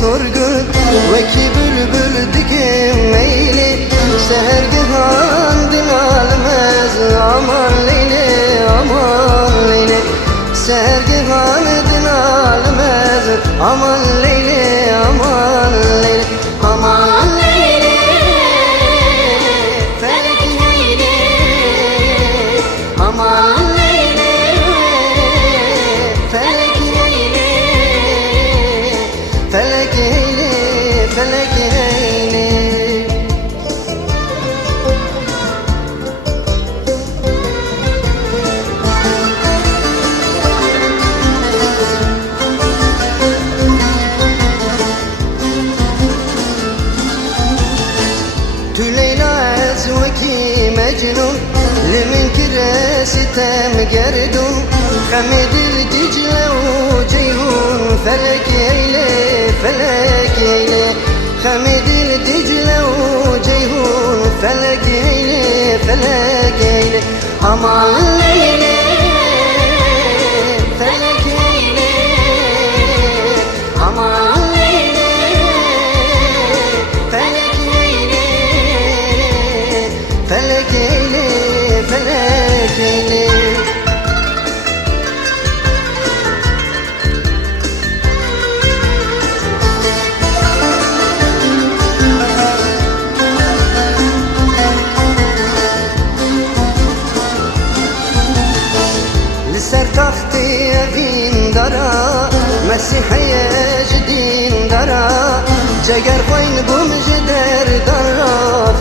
sorgun Veki bülbül dikim meyli Sehergehan dinalmez Aman Leyli, aman Leyli Sehergehan dinalmez Aman Leyli, aman Leyli Aman Leyli Felek Leyli Aman Leyli Felek Leyli Felek Leyli Felek Leyli مجنون لمن كراستم قردون خمد الدجلة وجيهون فلك يلي فلك يلي خمد الدجلة وجيهون فلك يلي فلك يلي أمان ليلي فلك يلي أمان فلك إلي فلك إلي لسر تختي أبين درا مسيحي جدين درا جگر خوين بوم جدر درا